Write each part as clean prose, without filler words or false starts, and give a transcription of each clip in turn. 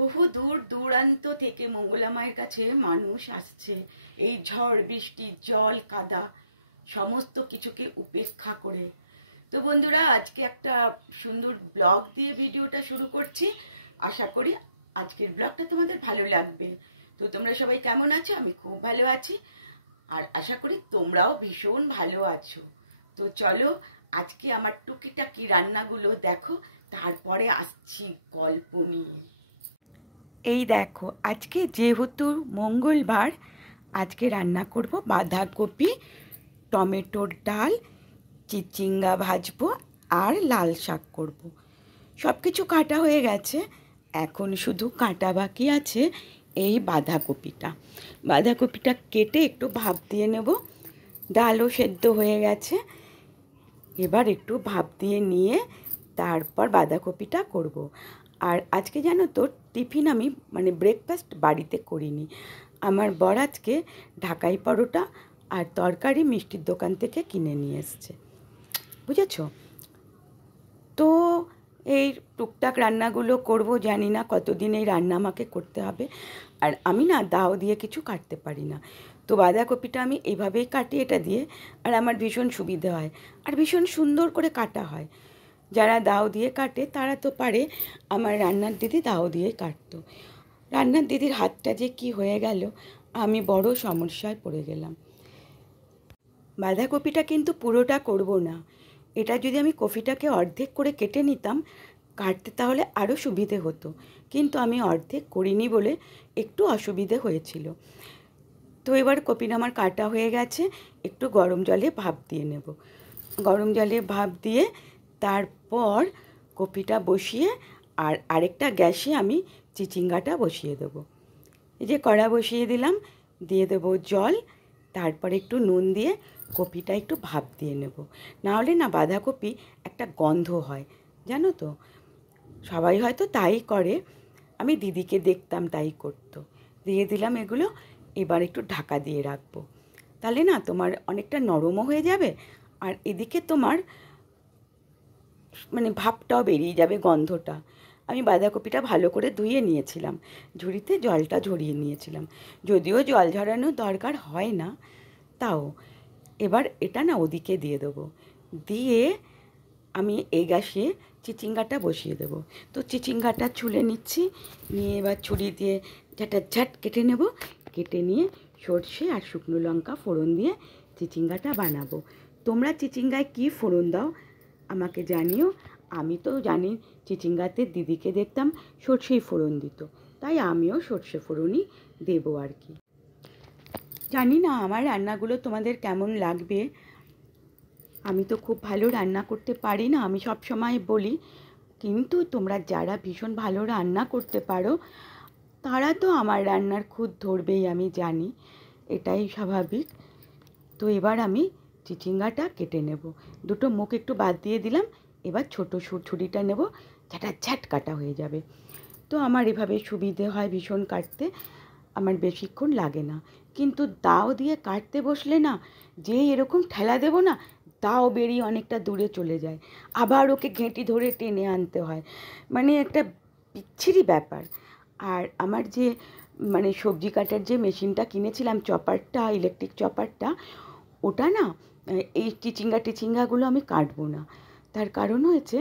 বহু দূর দূরান্ত থেকে মঙ্গলা মায়ের কাছে মানুষ আসছে এই ঝড় বৃষ্টি জল কাদা সমস্ত কিছুকে উপেক্ষা করে। তো বন্ধুরা, আজকে একটা সুন্দর ব্লগ দিয়ে ভিডিওটা শুরু করছি। আশা করি আজকের ব্লগটা তোমাদের ভালো লাগবে। তো তোমরা সবাই কেমন আছো? আমি খুব ভালো আছি, আর আশা করি তোমরাও ভীষণ ভালো আছো। তো চলো আজকে আমার টুকিটাকি রান্নাগুলো দেখো, তারপরে আসছি গল্প নিয়ে। এই দেখো, আজকে যেহেতু মঙ্গলবার, আজকে রান্না করব বাঁধাকপি, টমেটোর ডাল, চিচিঙ্গা ভাজবো আর লাল শাক করব। সব কিছু কাটা হয়ে গেছে, এখন শুধু কাটা বাকি আছে এই বাঁধাকপিটা কেটে একটু ভাপ দিয়ে নেব। ডালও সেদ্ধ হয়ে গেছে, এবার একটু ভাপ দিয়ে নিয়ে তারপর বাঁধাকপিটা করব। আর আজকে জানো তো, টিফিন আমি ব্রেকফাস্ট বাড়িতে করিনি। আমার বর আজকে ঢাকাই পরোটা আর তরকারি মিষ্টির দোকান থেকে কিনে নিয়ে এসছে, বুঝেছ? তো এই টুকটাক রান্নাগুলো করব, জানি না কতদিন এই রান্না আমাকে করতে হবে। আর আমি না দাও দিয়ে কিছু কাটতে পারি না, তো বাঁধাকপিটা আমি এইভাবেই কাটি এটা দিয়ে, আর আমার ভীষণ সুবিধে হয় আর ভীষণ সুন্দর করে কাটা হয়। যারা দাও দিয়ে কাটে তারা তো পারে, আমার রান্নার দিদি দাও দিয়েই কাটতো। রান্নার দিদির হাতটা যে কি হয়ে গেল, আমি বড় সমস্যায় পড়ে গেলাম। বাঁধাকপিটা কিন্তু পুরোটা করব না, এটা যদি আমি কপিটাকে অর্ধেক করে কেটে নিতাম কাটতে, তাহলে আরও সুবিধে হতো, কিন্তু আমি অর্ধেক করিনি বলে একটু অসুবিধে হয়েছিল। তো এবার কপিটা আমার কাটা হয়ে গেছে, একটু গরম জলে ভাপ দিয়ে নেব। গরম জলে ভাপ দিয়ে তারপর কপিটা বসিয়ে আর আরেকটা গ্যাসে আমি চিচিঙ্গাটা বসিয়ে দেবো। এই যে কড়া বসিয়ে দিলাম, দিয়ে দেবো জল, তারপর একটু নুন দিয়ে কপিটা একটু ভাপ দিয়ে নেব। নাহলে না বাঁধাকপি একটা গন্ধ হয়, জানো তো। সবাই হয়তো তাই করে, আমি দিদিকে দেখতাম তাই করতো। দিয়ে দিলাম এগুলো, এবার একটু ঢাকা দিয়ে রাখবো, তাহলে না তোমার অনেকটা নরমও হয়ে যাবে, আর এদিকে তোমার ভাবটাও বেরিয়ে যাবে, গন্ধটা। আমি বাঁধাকপিটা ভালো করে ধুয়ে নিয়েছিলাম, ঝুড়িতে জলটা ঝরিয়ে নিয়েছিলাম, যদিও জল ঝরানোর দরকার হয় না, তাও এবার এটা না ওদিকে দিয়ে দেবো। দিয়ে আমি এই গ্যাসে চিচিঙ্গাটা বসিয়ে দেবো। তো চিচিঙ্গাটা ছুলে নিচ্ছি, নিয়ে এবার ছুরি দিয়ে ঝাট কেটে নেব। কেটে নিয়ে সর্ষে আর শুকনো লঙ্কা ফোড়ন দিয়ে চিচিঙ্গাটা বানাবো। তোমরা চিচিঙ্গায় কী ফোড়ন দাও আমাকে জানিও। আমি তো জানি চিচিঙ্গাতে দিদিকে দেখতাম সর্ষেই ফোড়ন দিত, তাই আমিও সর্ষে ফোড়নই দেবো আর কি। জানি না আমার রান্নাগুলো তোমাদের কেমন লাগবে। আমি তো খুব ভালো রান্না করতে পারি না, আমি সব সময় বলি, কিন্তু তোমরা যারা ভীষণ ভালো রান্না করতে পারো তারা তো আমার রান্নার খুঁত ধরবেই, আমি জানি, এটাই স্বাভাবিক। তো এবার আমি চিচিঙ্গাটা কেটে নেব, দুটো মুখ একটু বাদ দিয়ে দিলাম। এবার ছোটো ছুরিটা নেব, ঝাট কাটা হয়ে যাবে। তো আমার এভাবে সুবিধে হয় ভীষণ কাটতে, আমার বেশিক্ষণ লাগে না। কিন্তু দাও দিয়ে কাটতে বসলে না, যে এরকম ঠেলা দেবো না, দাও বেরিয়ে অনেকটা দূরে চলে যায়, আবার ওকে ঘেঁটি ধরে টেনে আনতে হয়, একটা বিচ্ছিরি ব্যাপার। আর আমার যে সবজি কাটার যে মেশিনটা কিনেছিলাম, চপারটা, ইলেকট্রিক চপারটা, ওটা না এই টিচিঙ্গাগুলো আমি কাটবো না। তার কারণ হয়েছে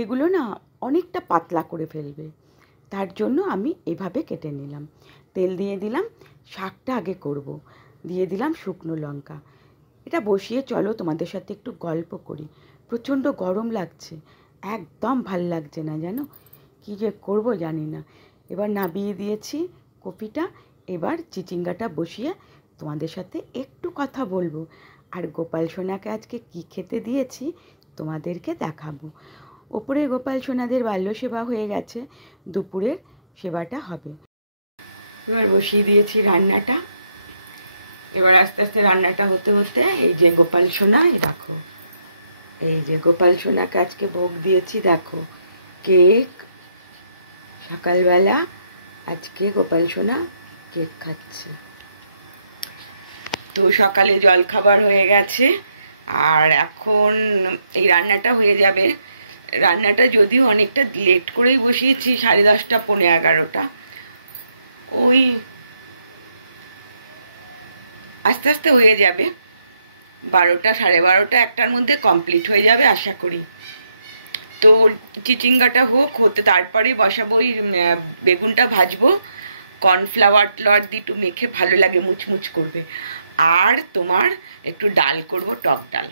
এগুলো না অনেকটা পাতলা করে ফেলবে, তার জন্য আমি এভাবে কেটে নিলাম। তেল দিয়ে দিলাম, শাকটা আগে করব, দিয়ে দিলাম শুকনো লঙ্কা। এটা বসিয়ে চলো তোমাদের সাথে একটু গল্প করি। প্রচণ্ড গরম লাগছে, একদম ভাল লাগছে না, জানো, কী যে করব জানি না। এবার নাবিয়ে দিয়েছি কপিটা, এবার চিচিঙ্গাটা বসিয়ে তোমাদের সাথে একটু কথা বলবো। আর গোপাল সোনাকে আজকে কী খেতে দিয়েছি তোমাদেরকে দেখাবো। ওপরে গোপাল সোনাদের বাল্য সেবা হয়ে গেছে, দুপুরের সেবাটা হবে। এবার বসিয়ে দিয়েছি রান্নাটা, এবার আস্তে আস্তে রান্নাটা হতে হতে এই যে গোপাল সোনা, দেখো এই যে গোপাল সোনাকে আজকে ভোগ দিয়েছি, দেখো কেক। সকালবেলা আজকে গোপাল সোনা কেক খাচ্ছে। তো সকালে জল খাবার হয়ে গেছে, আর এখন এই রান্নাটা হয়ে যাবে, রান্নাটা যদিও অনেকটা লেট করেই বসিয়েছি, 10:30 পৌনে 11টা, ওই আস্তে আস্তে হয়ে যাবে, 12টা 12:30 1টার মধ্যে কমপ্লিট হয়ে যাবে আশা করি। তো চিচিঙ্গাটা হতে তারপরে বসাবো, ওই বেগুনটা ভাজবো, কর্নফ্লাওয়ার ট্লাওয়ার দিয়ে একটু মেখে, ভালো লাগে, মুচমুচ করবে। আর তোমার একটু ডাল করব, টক ডাল,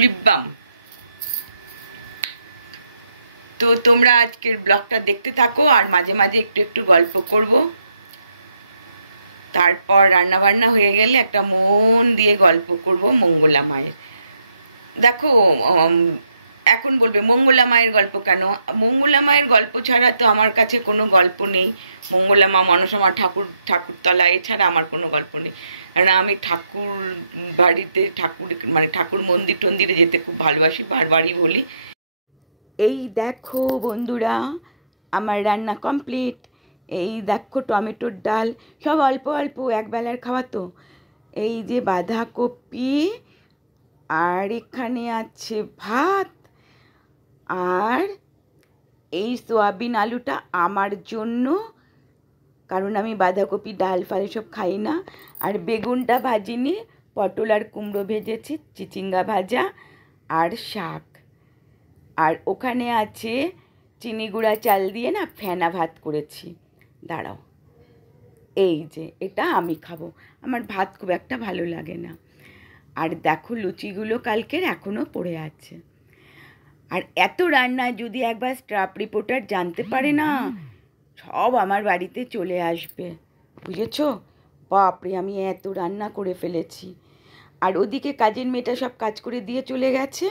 লিপ বাম। তো তোমরা আজকের ব্লগটা দেখতে থাকো, আর মাঝে মাঝে একটু একটু গল্প করব। তারপর রান্না বান্না হয়ে গেলে একটা মন দিয়ে গল্প করব মঙ্গলা মায়ের। দেখো, এখন বলবে মঙ্গলা মায়ের গল্প কেন? মঙ্গলা মায়ের গল্প ছাড়া তো আমার কাছে কোনো গল্প নেই। মঙ্গলা মা, মনসা মা, ঠাকুরতলা, এছাড়া আমার কোনো গল্প নেই। কারণ আমি ঠাকুর বাড়িতে, ঠাকুর মন্দির টন্দিরে যেতে খুব ভালোবাসি, বারবারই বলি। এই দেখো বন্ধুরা, আমার রান্না কমপ্লিট। এই দেখো টমেটোর ডাল, সব অল্প অল্প, একবেলার খাওয়া তো। এই যে বাঁধাকপি, আর এখানে আছে ভাত, আর এই সয়াবিন আলুটা আমার জন্য, কারণ আমি বাঁধাকপি ডাল ফাল সব খাই না। আর বেগুনটা ভাজিনি, পটল আর কুমড়ো ভেজেছি, চিচিঙ্গা ভাজা আর শাক। আর ওখানে আছে চিনি গুঁড়া চাল দিয়ে না ফেনা ভাত করেছি, দাঁড়াও, এই যে এটা আমি খাবো, আমার ভাত খুব একটা ভালো লাগে না। আর দেখো লুচিগুলো কালকের এখনও পড়ে আছে। আর এত রান্না যদি একবার স্টাফ রিপোর্টার জানতে পারে না, সব আমার বাড়িতে চলে আসবে, বুঝেছো? বাপরে, আমি এত রান্না করে ফেলেছি। আর ওদিকে কাজের মেয়েটা সব কাজ করে দিয়ে চলে গেছে,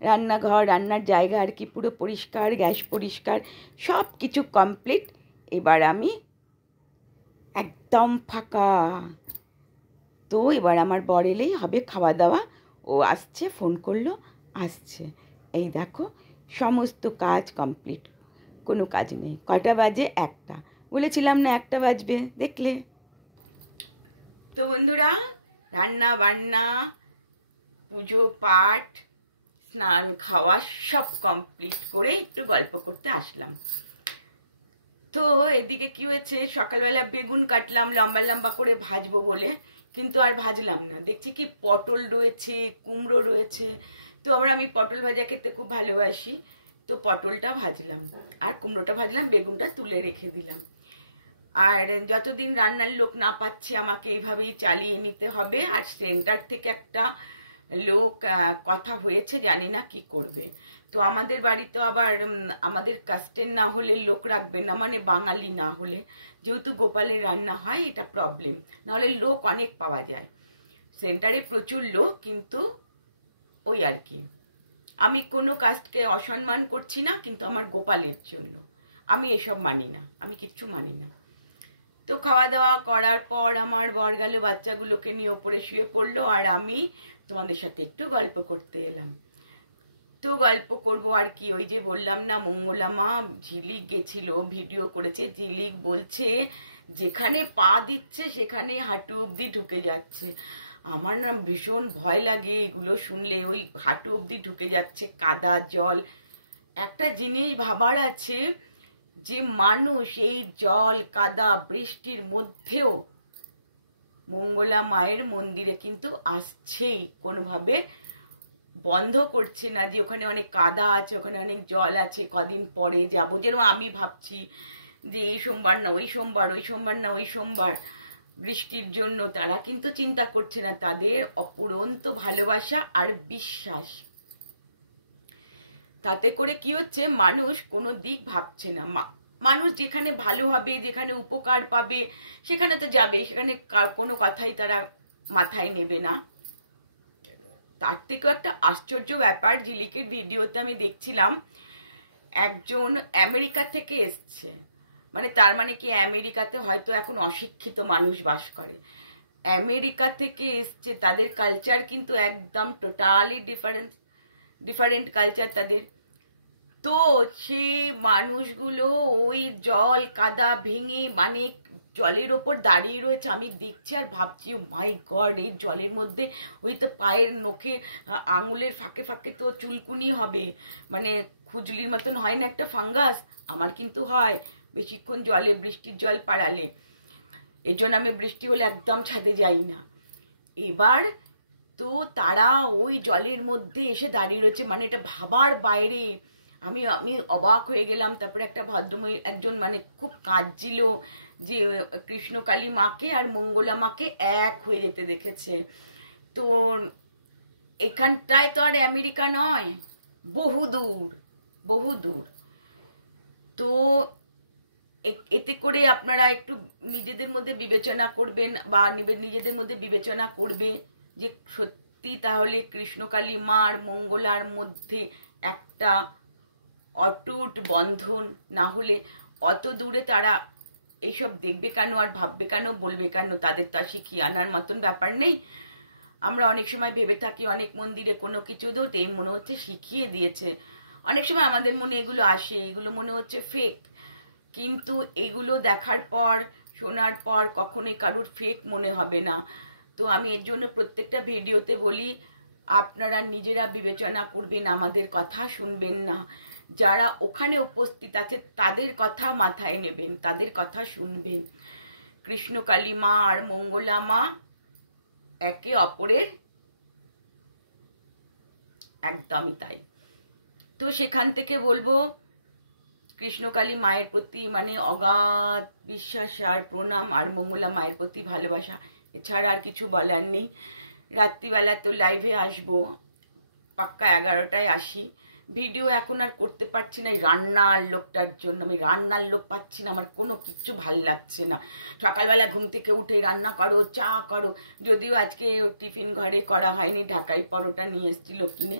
রান্নাঘর, রান্নার জায়গা আর কি পুরো পরিষ্কার, গ্যাস পরিষ্কার, সব কিছু কমপ্লিট। এবার আমি একদম ফাঁকা। তো এবার আমার বর এলেই হবে খাওয়া দাওয়া। ও আসছে, ফোন করলো, আসছে। এই দেখো সমস্ত কাজ কমপ্লিট, কোনো কাজ নেই। কয়টা বাজে? 1টা। বলেছিলাম না 1টা বাজবে, দেখলে? তো বন্ধুরা, রান্না বান্না, পুজো পাঠ, স্নান, খাওয়া সব কমপ্লিট করে একটু গল্প করতে আসলাম। তো এদিকে কি হয়েছে, সকালবেলা বেগুন কাটলাম লম্বা লম্বা করে ভাজবো বলে, কিন্তু আর ভাজলাম না। দেখছি কি পটল রয়েছে, কুমড়ো রয়েছে। তো আবার আমি পটল ভাজা খেতে খুব ভালোবাসি, তো পটলটা ভাজলাম আর কুমড়োটা ভাজলাম, বেগুনটা তুলে রেখে দিলাম। আর যতদিন রান্নার লোক না পাচ্ছে আমাকে এইভাবেই চালিয়ে নিতে হবে। আর সেন্টার থেকে একটা লোক কথা হয়েছে, জানি না কি করবে। তো আমাদের বাড়িতে আবার আমাদের কাস্টের না হলে লোক রাখবে না, মানে বাঙালি না হলে, যেহেতু গোপালের রান্না হয়, এটা প্রবলেম। নাহলে লোক অনেক পাওয়া যায়, সেন্টারে প্রচুর লোক, কিন্তু ওই আর কি। আমি কোনো কাস্টকে অসম্মান করছি না, কিন্তু আমার গোপালের জন্য আমি এসব মানি না, আমি কিচ্ছু মানি না। তো খাওয়া দাওয়া করার পর আমার বর গেল বাচ্চাগুলোকে নিয়ে ওপরে শুয়ে পড়লো, আর আমি তোমাদের সাথে একটু গল্প করতে এলাম। তো গল্প করব আর কি, ওই যে বললাম না, মঙ্গলা মা ঝিলিক গেছিল, ভিডিও করেছে। ঝিলিক বলছে যেখানে পা দিচ্ছে সেখানে হাঁটু অব্দি ঢুকে যাচ্ছে। আমার না ভীষণ ভয় লাগে এগুলো শুনলে, ওই হাঁটু অব্দি ঢুকে যাচ্ছে, কাদা জল। একটা জিনিস ভাবার আছে, যে মানুষ এই জল কাদা বৃষ্টির মধ্যেও মঙ্গলা মায়ের মন্দিরে কিন্তু আসছেই, কোনোভাবে বন্ধ করছে না, যে ওখানে অনেক কাদা আছে, ওখানে অনেক জল আছে, কদিন পরে যাবো। যেরকম আমি ভাবছি যে এই সোমবার না ওই সোমবার, ওই সোমবার না ওই সোমবার, বৃষ্টির জন্য তারা কিন্তু চিন্তা করছে না, তাদের অপুরন্ত ভালোবাসা আর বিশ্বাস। তাতে করে কি হচ্ছে, মানুষ কোনো দিক ভাবছে না। মানুষ যেখানে ভালো হবে, যেখানে উপকার পাবে, সেখানে তো যাবে, সেখানে কোনো কথাই তারা মাথায় নেবে না। তার থেকেও একটা আশ্চর্য ব্যাপার, ঝিলিকের ভিডিওতে আমি দেখছিলাম, একজন আমেরিকা থেকে এসছে, মানে তার মানে কি আমেরিকাতে হয়তো এখন অশিক্ষিত মানুষ বাস করে, আমেরিকা থেকে এসছে। তাদের কালচার কিন্তু একদম টোটালি ডিফারেন্ট কালচার তাদের। তো সেই মানুষগুলো ওই জল কাদা ভেঙে, মানে জলের ওপর দাঁড়িয়ে রয়েছে, আমি দেখছি আর ভাবছি মাই গড, এই জলের মধ্যে ওই তো পায়ের নখে আঙুলের ফাঁকে ফাঁকে তো চুলকুনি হবে, মানে খুজলির মতন হয় না একটা ফাঙ্গাস, আমার কিন্তু হয় বেশিক্ষণ জলে বৃষ্টির জল পাড়ালে। এই জন্য আমি বৃষ্টি হলে একদম ছাদে যাই না। এবার তো তারা ওই জলের মধ্যে এসে দাঁড়িয়ে রয়েছে, মানে এটা ভাবার বাইরে। আমি আমি অবাক হয়ে গেলাম। তারপরে একটা ভদ্রমহিলা একজন মানে খুব কাঁদছিল যে কৃষ্ণকালী মাকে আর মঙ্গলা মাকে এক হয়ে যেতে দেখেছে। তো এখানটায় তো আর আমেরিকা নয়, বহু দূর বহু দূর। তো এতে করে আপনারা একটু নিজেদের মধ্যে বিবেচনা করবেন, বা নিজেদের মধ্যে বিবেচনা করবে যে সত্যি তাহলে কৃষ্ণকালী মা আর মঙ্গলার মধ্যে একটা অটুট বন্ধন না হলে অত দূরে তারা এইসব দেখবে কেন আর ভাববে কেন, বলবে কেন? তাদের তা শিখিয়ে আনার মতন ব্যাপার নেই। আমরা অনেক সময় ভেবে থাকি অনেক মন্দিরে কোনো কিছু তো এই মনে হচ্ছে শিখিয়ে দিয়েছে, অনেক সময় আমাদের মনে এগুলো আসে, এগুলো মনে হচ্ছে ফেক। কিন্তু এগুলো দেখার পর শোনার পর কখনোই কারোর ফেক মনে হবে না। তো আমি এর জন্য প্রত্যেকটা ভিডিওতে বলি আপনারা নিজেরা বিবেচনা করবেন, আমাদের কথা শুনবেন না। যারা ওখানে উপস্থিত আছে তাদের কথা মাথায় নেবেন, তাদের কথা শুনবেন। কৃষ্ণকালী মা আর মঙ্গলা মা একে অপরের একদমই তাই। তো সেখান থেকে বলবো কৃষ্ণকালী মায়ের প্রতি মানে অগাধ বিশ্বাস আর প্রণাম, আর মঙ্গলা মায়ের প্রতি ভালোবাসা, এছাড়া আর কিছু বলার নেই। রাত্রিবেলা তো লাইভে আসবো, পাক্কা 11টায় আসি। ভিডিও এখন আর করতে পারছি না এই রান্নার লোকটার জন্য, আমি রান্নার লোক পাচ্ছি না, আমার কোনো কিচ্ছু ভাল লাগছে না। সকালবেলা ঘুম থেকে উঠে রান্না করো, চা করো, যদিও আজকে টিফিন ঘরে করা হয়নি, ঢাকাই পরোটা নিয়ে এসেছিল কিনে।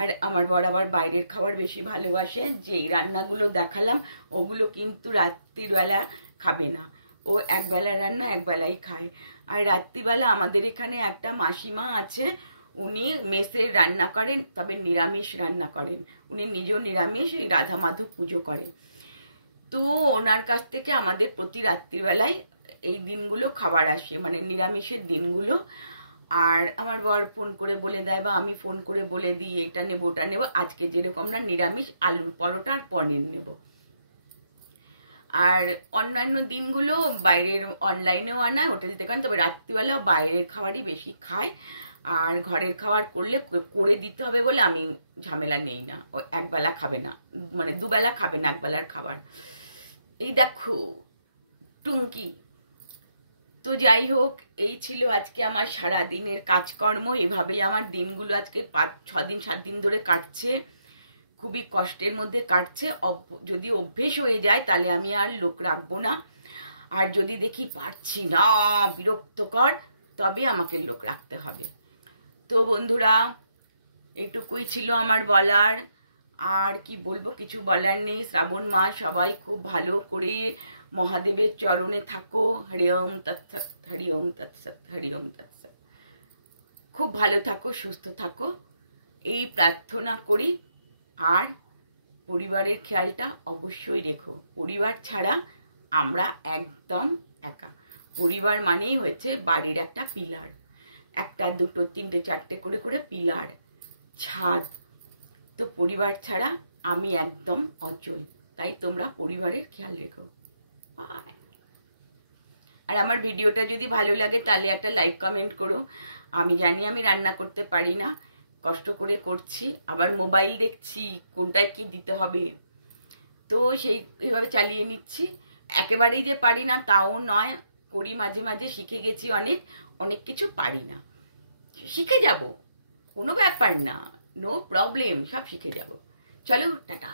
আর আমার বর আবার বাইরের খাবার বেশি ভালোবাসে, যে রান্নাগুলো দেখালাম ওগুলো কিন্তু রাত্রির বেলা খাবে না, ও একবেলা রান্না একবেলাই খায়। আর রাত্রিবেলা আমাদের এখানে একটা মাসিমা আছে, উনি মেসের রান্না করেন, তবে নিরামিষ রান্না করেন, উনি নিজেও নিরামিষ, এই রাধা মাধব পুজো করে। তো ওনার কাছ থেকে আমাদের প্রতি রাত্রিবেলায় এই দিনগুলো খাবার আসে, মানে নিরামিষের দিনগুলো। আর আমার বর ফোন করে বলে দেয় বা আমি ফোন করে বলে দিই এটা নেবো ওটা নেবো, আজকে যেরকম না নিরামিষ আলুর পরোটা আর পনির নেব। আর অন্যান্য দিনগুলো বাইরের অনলাইনেও আনায়, হোটেল থেকে আনে, তবে রাত্রিবেলা বাইরের খাবারই বেশি খায়। আর ঘরের খাবার করলে করে দিতে হবে বলে আমি ঝামেলা নেই না, ও একবেলা খাবে না, মানে দুবেলা খাবে না, একবেলার খাবার। এই দেখো টুঙ্কি। তো যাই হোক, এই ছিল আজকে আমার সারা দিনের কাজকর্ম। এভাবেই আমার দিনগুলো আজকে 5-6 দিন 7 দিন ধরে কাটছে, খুবই কষ্টের মধ্যে কাটছে। যদি অভ্যেস হয়ে যায় তাহলে আমি আর লোক রাখবো না, আর যদি দেখি পারছি না, বিরক্তকর, তবে আমাকে লোক রাখতে হবে। তো বন্ধুরা, এটুকুই ছিল আমার বলার, আর কি বলবো, কিছু বলার নেই। শ্রাবণ মাস, সবাই খুব ভালো করে মহাদেবের চরণে থাকো। হরি ওম তৎসৎ, হরি ওম তৎসৎ, হরি ওম তৎসৎ। খুব ভালো থাকো, সুস্থ থাকো, এই প্রার্থনা করি। আর পরিবারের খেয়ালটা অবশ্যই রেখো, পরিবার ছাড়া আমরা একদম একা। পরিবার মানেই হয়েছে বাড়ির একটা পিলার, একটা দুটো তিনটে চারটে করে করে পিলার, ছাদ। তো পরিবার ছাড়া আমি একদম অচল, তাই তোমরা পরিবারের খেয়াল রেখো। আর আমার ভিডিওটা যদি ভালো লাগে তাহলে একটা লাইক কমেন্ট করো। আমি জানি আমি রান্না করতে পারি না, কষ্ট করে করছি, আবার মোবাইল দেখছি কোনটায় কি দিতে হবে, তো এইভাবে চালিয়ে নিচ্ছি। একেবারেই যে পারি না তাও নয়, করি মাঝে মাঝে, শিখে গেছি, অনেক অনেক কিছু পারি না, শিখে যাব, কোনো ব্যাপার না, নো প্রবলেম, সব শিখে যাব। চলো টাটা।